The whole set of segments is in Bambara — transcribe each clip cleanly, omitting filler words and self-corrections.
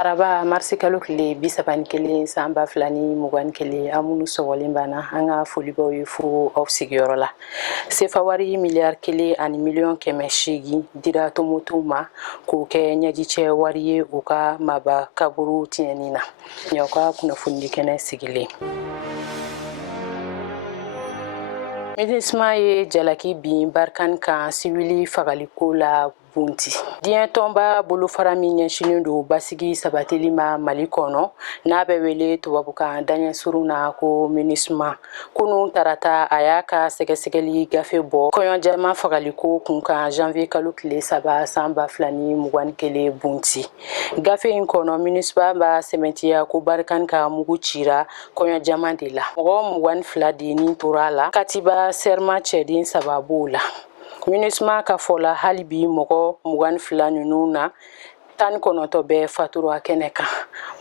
Araba marsi kalo tile 31 san 2021 amunu sɔgɔlen banna an ka folibaw ye fo aw sigiyɔrɔ la. Sefa wari miliyari 1 ani miliyɔn 800 dira Tomotu ma k'o kɛ ɲɛjicɛ wari ye u ka maba kaburu tiɲɛni na. Ɲaw ka kunnafoni kɛnɛ sigilen. MINUSMA ye jalaki bin Barikani kan siwili fagaliko la Bunti. Diɲɛ tɔnba bolofara min ɲɛsinnen don basigi sabatili ma Mali kɔnɔ n'a bɛ wele tubabukan daɲɛsurun na ko MINUSMA. Kunun tarata a y'a ka sɛgɛsɛgɛli gafe bɔ kɔɲɔjama fagaliko kunkan janvier kalo tile 3 san 2021 Bunti. Gafe in kɔnɔ MINUSMA b'a sɛmɛntiya ko Barikani ka mugu cira kɔɲɔjama de la. Mɔgɔ 22 de nin tora la. Katiba serma cɛden 3 b'o la. MINUSMA ka fɔ la hali bi mɔgɔ 22 ninnu na 19 bɛɛ fatura kɛnɛ kan.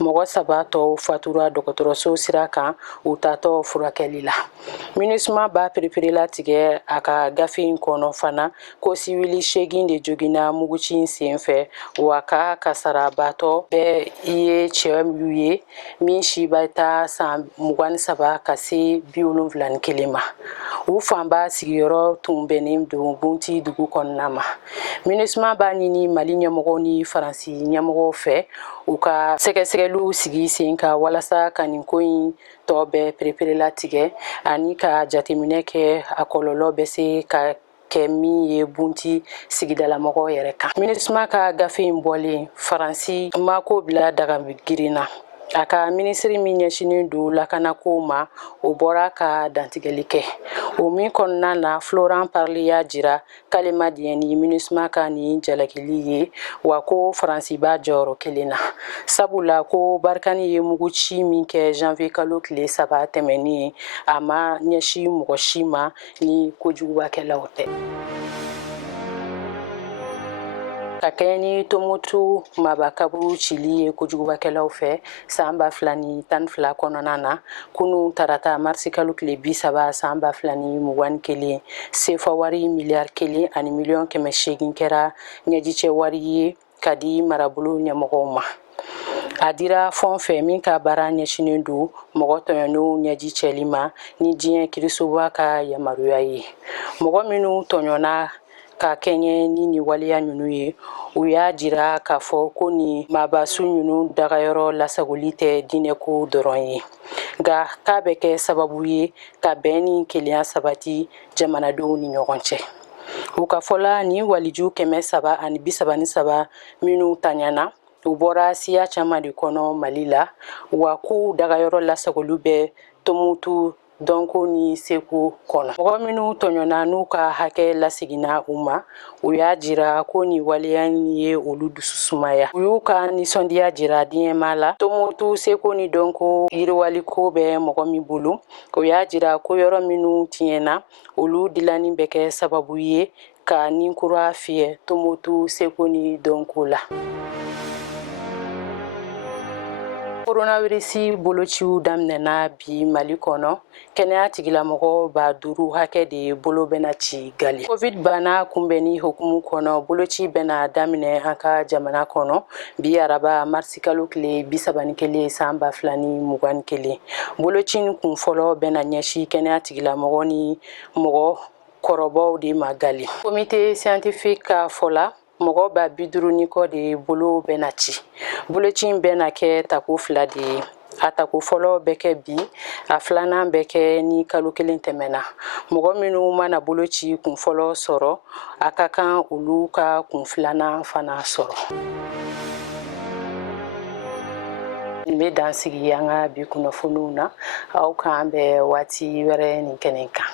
Mɔgɔ 3 tɔw fatura dɔgɔtɔrɔso sira kan u tatɔ furakɛli la. MINUSMA b'a perepere tigɛ a ka gafe in kɔnɔ fana ko siwili 8 de joginna muguci in senfɛ wa ka kasarabatɔ bɛɛ ye cɛ ye min si b'a ta san 23 ka se 71 ma. U fanba sigiyɔrɔ tun bɛnnen don Bunti dugu kɔnɔna ma. MINUSMA b'a ɲini Mali ɲɛmɔgɔw ni Faransi ɲɛmɔgɔw fɛ u ka sɛgɛsɛgɛliw sigi sen kan walasa ka nin ko in tɔ bɛɛ perepere latigɛ ani ka jateminɛ kɛ a kɔlɔlɔ bɛ se ka kɛ min ye Bunti sigidalamɔgɔw yɛrɛ kan. MINUSMA ka gafe in bɔlen Faransi mako bila dagagirinna. A ka minisiri min ɲɛsinnen don lakanako ma o bɔra ka dantigɛli kɛ. O min kɔnɔna na Florent Parly y'a jira k'ale ma diɲɛ ni MINUSMA ka nin jalakili ye wa ko Faransi b'a jɔyɔrɔ kelen na. Sabula ko Barikani ye muguci min kɛ janvier kalo tile 3 tɛmɛnen a ma ɲɛsi mɔgɔ si ma ni kojugubakɛlaw tɛ. Ka kɛɲɛ ni Tomotu maba kaburu cili ye kojugubakɛlaw fɛ san 2012 kɔnɔna na kunun tarata marsi kalo tile 30 san 2021 sefa wari miliyari 1 ani miliyɔn 800 kɛra ɲɛjicɛ wari ye ka di marabolo ɲɛmɔgɔw ma. A dira fɛn fɛ min ka baara ɲɛsinnen don mɔgɔ tɔɲɔnenw ɲɛji cɛli ma ni diɲɛ kirisoba ka yamaruya ye. Mɔgɔ minnu tɔɲɔna ka kɛɲɛ ni nin waleya ninnu ye u y'a jira k'a fɔ ko nin mabasu ninnu dagayɔrɔ lasagoli tɛ diinɛko dɔrɔn ye nka k'a bɛ kɛ sababu ye ka bɛn ni kelenya sabati jamanadenw ni ɲɔgɔn cɛ. U ka fɔla ni waliju 333 minnu taɲana u bɔra siya caman de kɔnɔ Mali la wa k'u dagayɔrɔ lasagoli bɛ Tomotu dɔnko ni seko kɔnɔ. Mɔgɔ minnu tɔɲɔna n'u ka hakɛ laseginna u ma u y'a jira ko nin waleya ye olu dusu sumaya. U y'u ka nisɔndiya jira diɲɛma la. Tomotu seko ni dɔnko yiriwaliko bɛ mɔgɔ min bolo o y'a jira ko yɔrɔ minnu tiɲɛna olu dilanni bɛ kɛ sababu ye ka ninkura fiyɛ Tomotu seko ni dɔnko la. Coronavirus bolociw daminɛna bi Mali kɔnɔ kɛnɛya tigilamɔgɔ 5000 hakɛ de bolo bɛna ci gali. Covid bana kunbɛnni hukumu kɔnɔ boloci bɛna daminɛ an ka jamana kɔnɔ bi araba marsi kalo tile 31 san 2021. Boloci kun fɔlɔ bɛna ɲɛsi kɛnɛya tigilamɔgɔ ni mɔgɔ kɔrɔbaw de ma gali. Comité scientifique ka fɔla mɔgɔ 50 kɔ de bolo bɛna ci. Boloci bɛna kɛ tako 2 de ye. A tako fɔlɔ bɛ kɛ bi a filanan bɛ kɛ ni kalo 1 tɛmɛna. Mɔgɔ minnu mana boloci kun fɔlɔ sɔrɔ a ka kan olu ka kun filanan fana sɔrɔ. Nin bɛ dansigi an ka bi kunnafoniw na aw kan bɛ waati wɛrɛ nin kɛnɛ kan.